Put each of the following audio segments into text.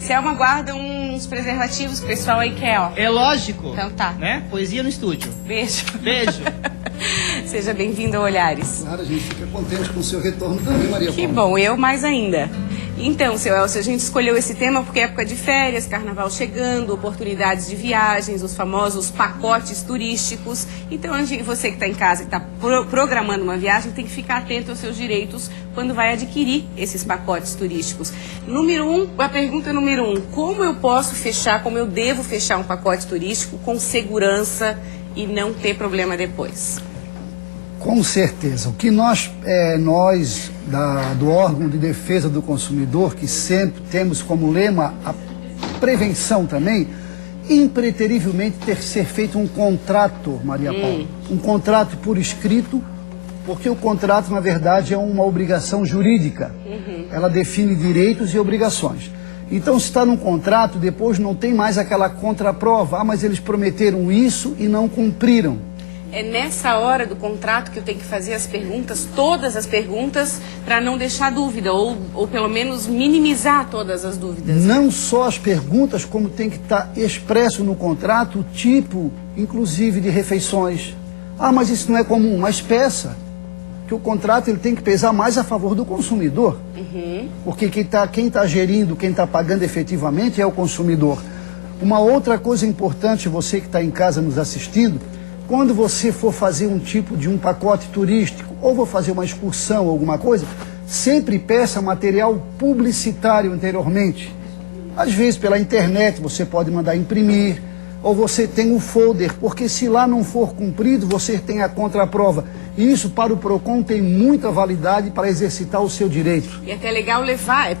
Selma guarda uns preservativos que o pessoal aí quer, ó. É lógico. Então tá. Né? Poesia no estúdio. Beijo. Beijo. Seja bem-vindo ao Olhares. Claro, a gente fica contente com o seu retorno também, Maria Paula. Que bom, eu mais ainda. Então, seu Elcio, a gente escolheu esse tema porque é época de férias, carnaval chegando, oportunidades de viagens, os famosos pacotes turísticos. Então, você que está em casa e está programando uma viagem, tem que ficar atento aos seus direitos quando vai adquirir esses pacotes turísticos. A pergunta número 1, como eu posso fechar, como eu devo fechar um pacote turístico com segurança e não ter problema depois? Com certeza. O que nós do órgão de defesa do consumidor, que sempre temos como lema a prevenção também, impreterivelmente ter que ser feito um contrato, Maria Paula. Um contrato por escrito, porque o contrato, na verdade, é uma obrigação jurídica. Ela define direitos e obrigações. Então, se está num contrato, depois não tem mais aquela contraprova. Ah, mas eles prometeram isso e não cumpriram. É nessa hora do contrato que eu tenho que fazer as perguntas, todas as perguntas, para não deixar dúvida, ou pelo menos minimizar todas as dúvidas. Não só as perguntas, como tem que estar expresso no contrato o tipo, inclusive, de refeições. Ah, mas isso não é comum, mas peça. Que o contrato ele tem que pesar mais a favor do consumidor. Porque quem tá gerindo, quem está pagando efetivamente é o consumidor. Uma outra coisa importante, você que está em casa nos assistindo, quando você for fazer um tipo de um pacote turístico, ou vou fazer uma excursão ou alguma coisa, sempre peça material publicitário anteriormente. Às vezes pela internet você pode mandar imprimir, ou você tem um folder, porque se lá não for cumprido, você tem a contraprova. E isso para o PROCON tem muita validade para exercitar o seu direito. E até legal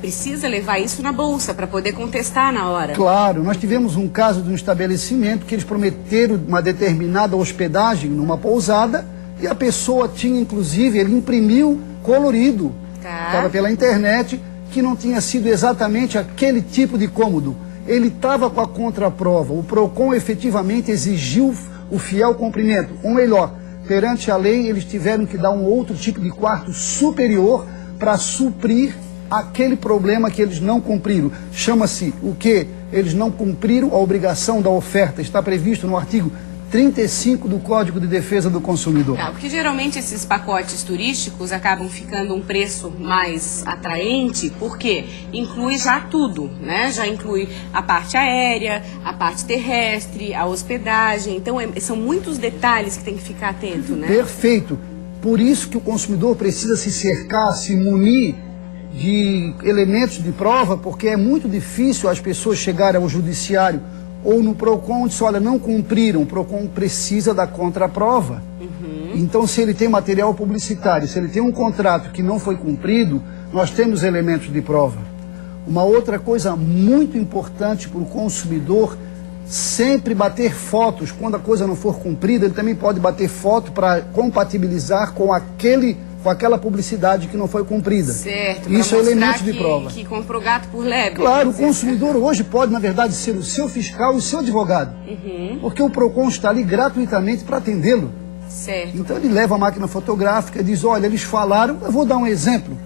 precisa levar isso na bolsa para poder contestar na hora. Claro, nós tivemos um caso de um estabelecimento que eles prometeram uma determinada hospedagem numa pousada e a pessoa tinha, inclusive, ele imprimiu colorido, estava pela internet, que não tinha sido exatamente aquele tipo de cômodo. Ele estava com a contraprova. O PROCON efetivamente exigiu o fiel cumprimento, ou melhor, perante a lei, eles tiveram que dar um outro tipo de quarto superior para suprir aquele problema que eles não cumpriram. Chama-se o quê? Eles não cumpriram a obrigação da oferta. Está previsto no artigo 35 do Código de Defesa do Consumidor. Porque geralmente esses pacotes turísticos acabam ficando um preço mais atraente, porque inclui já tudo, né? Já inclui a parte aérea, a parte terrestre, a hospedagem. Então, são muitos detalhes que tem que ficar atento, né? Perfeito. Por isso que o consumidor precisa se cercar, se munir de elementos de prova, porque é muito difícil as pessoas chegarem ao judiciário ou no PROCON, diz, olha, não cumpriram, o PROCON precisa da contraprova. Então, se ele tem material publicitário, se ele tem um contrato que não foi cumprido, nós temos elementos de prova. Uma outra coisa muito importante para o consumidor, sempre bater fotos. Quando a coisa não for cumprida, ele também pode bater foto para compatibilizar com aquela publicidade que não foi cumprida. Certo. Isso é elemento de prova. Que comprou gato por lebre. Claro, o consumidor hoje pode, na verdade, ser o seu fiscal e o seu advogado. Porque o PROCON está ali gratuitamente para atendê-lo. Certo. Então ele leva a máquina fotográfica e diz, olha, eles falaram, eu vou dar um exemplo,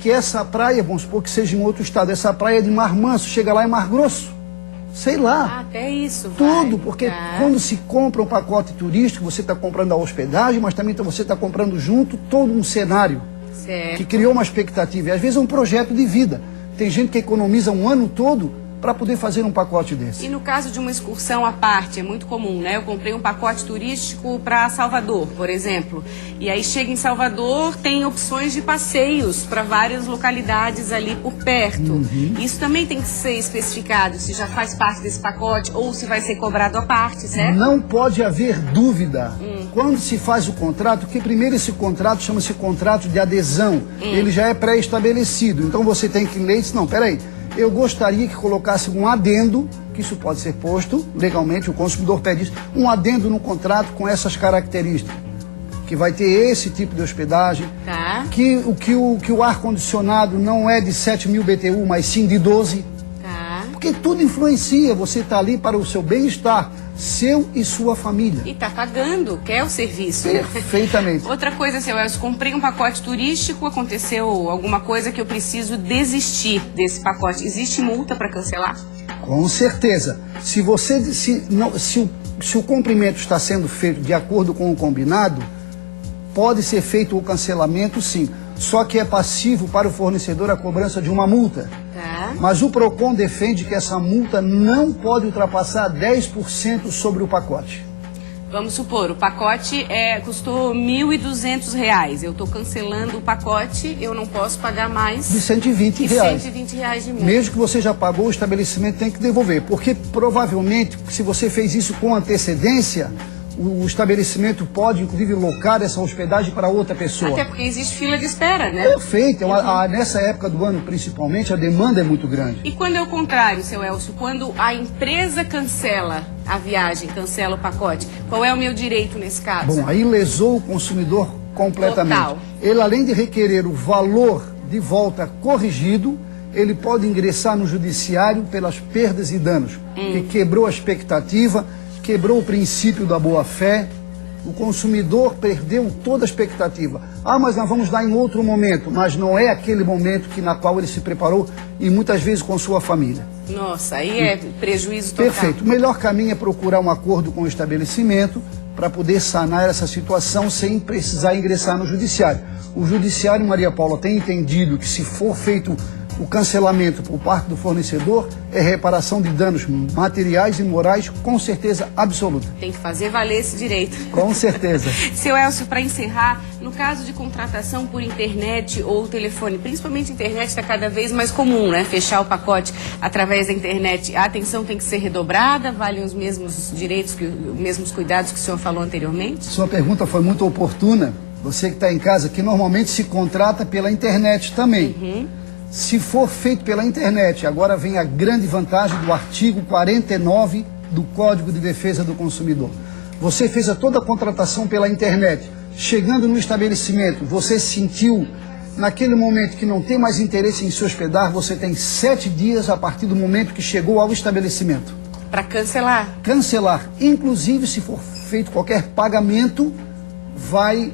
que essa praia, vamos supor que seja em outro estado, essa praia é de Mar Manso, chega lá em Mar Grosso. Sei lá. Até isso, tudo, porque quando se compra um pacote turístico, você está comprando a hospedagem, mas também você está comprando junto todo um cenário que criou uma expectativa. E às vezes é um projeto de vida. Tem gente que economiza um ano todo para poder fazer um pacote desse. E no caso de uma excursão à parte, é muito comum, né? Eu comprei um pacote turístico para Salvador, por exemplo. E aí chega em Salvador, tem opções de passeios para várias localidades ali por perto. Isso também tem que ser especificado, se já faz parte desse pacote ou se vai ser cobrado à parte, certo? Não pode haver dúvida. Quando se faz o contrato, porque primeiro esse contrato chama-se contrato de adesão. Ele já é pré-estabelecido. Então você tem que ler e dizer, não, peraí, eu gostaria que colocasse um adendo, que isso pode ser posto legalmente, o consumidor pede isso, um adendo no contrato com essas características. Que vai ter esse tipo de hospedagem, que o ar-condicionado não é de 7.000 BTU, mas sim de 12. Porque tudo influencia, você está ali para o seu bem-estar. seu e sua família. E tá pagando, quer o serviço. Perfeitamente. Outra coisa, seu Elcio, comprei um pacote turístico, aconteceu alguma coisa que eu preciso desistir desse pacote. Existe multa para cancelar? Com certeza. Se o cumprimento está sendo feito de acordo com o combinado, pode ser feito o cancelamento, sim. Só que é passivo para o fornecedor a cobrança de uma multa. Tá. Mas o PROCON defende que essa multa não pode ultrapassar 10% sobre o pacote. Vamos supor, o pacote custou R$ 1.200. Eu estou cancelando o pacote, eu não posso pagar mais De R$ 120. de R$ 120 de multa. Mesmo que você já pagou, o estabelecimento tem que devolver. Porque provavelmente, se você fez isso com antecedência, o estabelecimento pode, inclusive, locar essa hospedagem para outra pessoa. Até porque existe fila de espera, né? Perfeito. Nessa época do ano, principalmente, a demanda é muito grande. E quando é o contrário, seu Elcio, quando a empresa cancela a viagem, cancela o pacote, qual é o meu direito nesse caso? Bom, aí lesou o consumidor completamente. Total. Ele, além de requerer o valor de volta corrigido, ele pode ingressar no judiciário pelas perdas e danos, que quebrou a expectativa, quebrou o princípio da boa-fé, o consumidor perdeu toda a expectativa. Mas nós vamos dar em outro momento, mas não é aquele momento na qual ele se preparou e muitas vezes com sua família. Nossa, aí é prejuízo total. Perfeito. O melhor caminho é procurar um acordo com o estabelecimento para poder sanar essa situação sem precisar ingressar no judiciário. O judiciário, Maria Paula, tem entendido que se for feito o cancelamento por parte do fornecedor, é reparação de danos materiais e morais com certeza absoluta. Tem que fazer valer esse direito. Com certeza. Seu Elcio, para encerrar, no caso de contratação por internet ou telefone, principalmente internet está cada vez mais comum, né? Fechar o pacote através da internet. A atenção tem que ser redobrada, valem os mesmos direitos, os mesmos cuidados que o senhor falou anteriormente? Sua pergunta foi muito oportuna. Você que está em casa, que normalmente se contrata pela internet também. Se for feito pela internet, agora vem a grande vantagem do artigo 49 do Código de Defesa do Consumidor. Você fez toda a contratação pela internet. Chegando no estabelecimento, você sentiu naquele momento que não tem mais interesse em se hospedar, você tem 7 dias a partir do momento que chegou ao estabelecimento. Para cancelar? Cancelar. Inclusive, se for feito qualquer pagamento, vai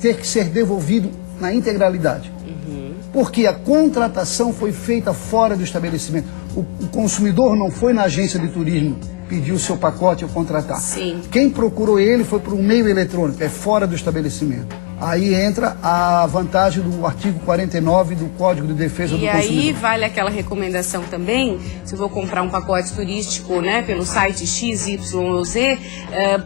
ter que ser devolvido na integralidade. Porque a contratação foi feita fora do estabelecimento. O consumidor não foi na agência de turismo pedir o seu pacote ou contratar. Sim. Quem procurou ele foi por um meio eletrônico, é fora do estabelecimento. Aí entra a vantagem do artigo 49 do Código de Defesa do Consumidor. E aí vale aquela recomendação também, se eu vou comprar um pacote turístico, né, pelo site XYZ,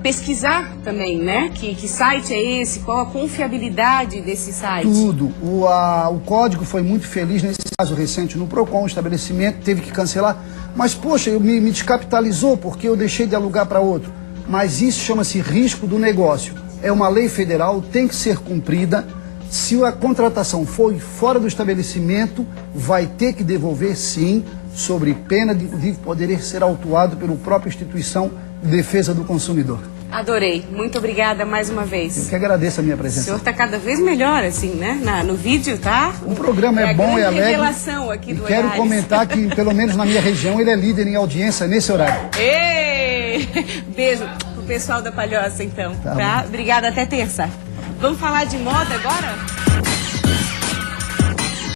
pesquisar também, né, que site é esse, qual a confiabilidade desse site. Tudo. O código foi muito feliz nesse caso recente no PROCON, o estabelecimento teve que cancelar. Mas, poxa, me descapitalizou porque eu deixei de alugar para outro. Mas isso chama-se risco do negócio. É uma lei federal, tem que ser cumprida. Se a contratação foi fora do estabelecimento, vai ter que devolver, sim, sobre pena de poder ser autuado pela própria instituição de defesa do consumidor. Adorei. Muito obrigada mais uma vez. Eu que agradeço a minha O presença. senhor está cada vez melhor, assim, né? No vídeo, tá? O programa é bom e alegre. Revelação aqui do Quero Olhares. comentar que, pelo menos na minha região, ele é líder em audiência nesse horário. Ei! Beijo pro pessoal da Palhoça, então. Tá? Obrigada, até terça. Vamos falar de moda agora?